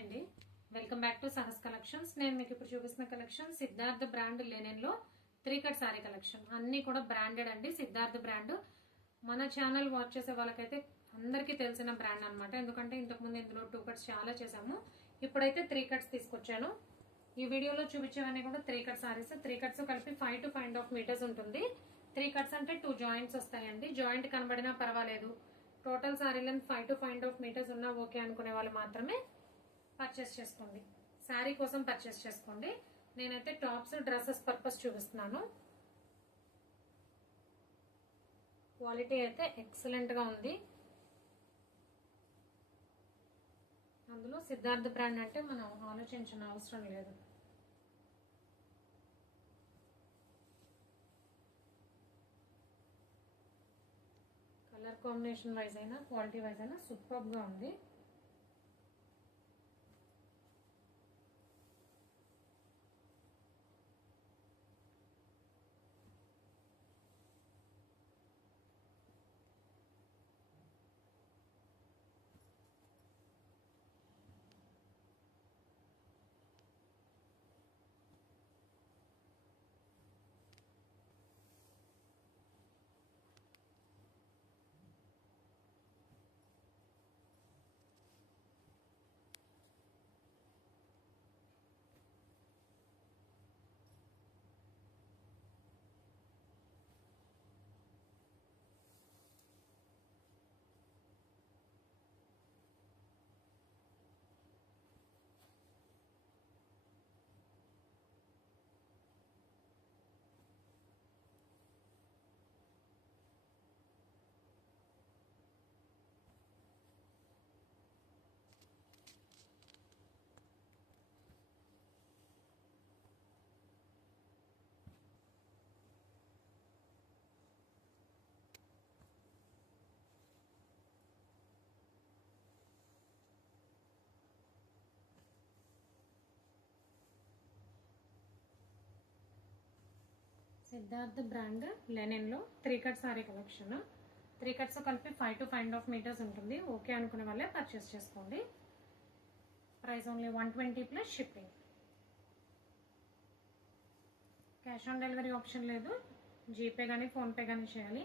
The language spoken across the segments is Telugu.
అండి, welcome back to Sahas collections. నేను మీకు ఇప్పుడు చూపిస్తున్న కలెక్షన్ సిద్ధార్థ బ్రాండ్ లెనిన్ లో 3 కట్ సారీ కలెక్షన్. అన్ని కూడా బ్రాండెడ్ అండి. సిద్ధార్థ బ్రాండ్ మన ఛానల్ వాచ్ చేసే వాళ్ళకైతే అందరికీ తెలిసిన బ్రాండ్ అన్నమాట. ఎందుకంటే ఇంతకుముందు ఇందులో 2 కట్స్ చాలా చేసాము. ఇప్పుడైతే 3 కట్స్ తీసుకొచ్చాను. ఈ వీడియోలో చూపించేవన్నీ కూడా 3 కట్ సారీస్. 3 కట్స్ కలిపి 5 to 5.5 మీటర్స్ ఉంటుంది. 3 కట్స్ అంటే 2 జాయింట్స్ వస్తాయండి. జాయింట్ కనబడినా పర్వాలేదు, total sari length 5 to 5.5 metres ఉన్నా ఓకే అనుకునే వాళ్ళు మాత్రమే పర్చేస్ చేసుకోండి. శారీ కోసం పర్చేస్ చేసుకోండి. నేనైతే టాప్స్ డ్రెస్సెస్ పర్పస్ చూపిస్తున్నాను. క్వాలిటీ అయితే ఎక్సలెంట్ గా ఉంది. అందులో సిద్ధార్థ బ్రాండ్ అంటే మనం ఆలోచించిన అవసరం లేదు. కలర్ కాంబినేషన్ వైజ్ అయినా క్వాలిటీ వైజ్ అయినా సూపర్ గా ఉంది. సిద్ధార్థ బ్రాండ్ లెనిన్ లో 3 కట్ సారీ కలెక్షన్. 3 కట్స్ కలిపి 5 to 5.5 మీటర్స్ ఉంటుంది. ఓకే అనుకునే వాళ్ళే పర్చేస్ చేసుకోండి. Price only 120 plus shipping. Cash on delivery option లేదు. జీపే కానీ ఫోన్పే కానీ చేయాలి.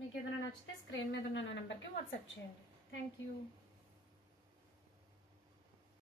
మీకు ఏదైనా నచ్చితే స్క్రీన్ మీద ఉన్న నెంబర్కి వాట్సాప్ చేయండి. Thank you.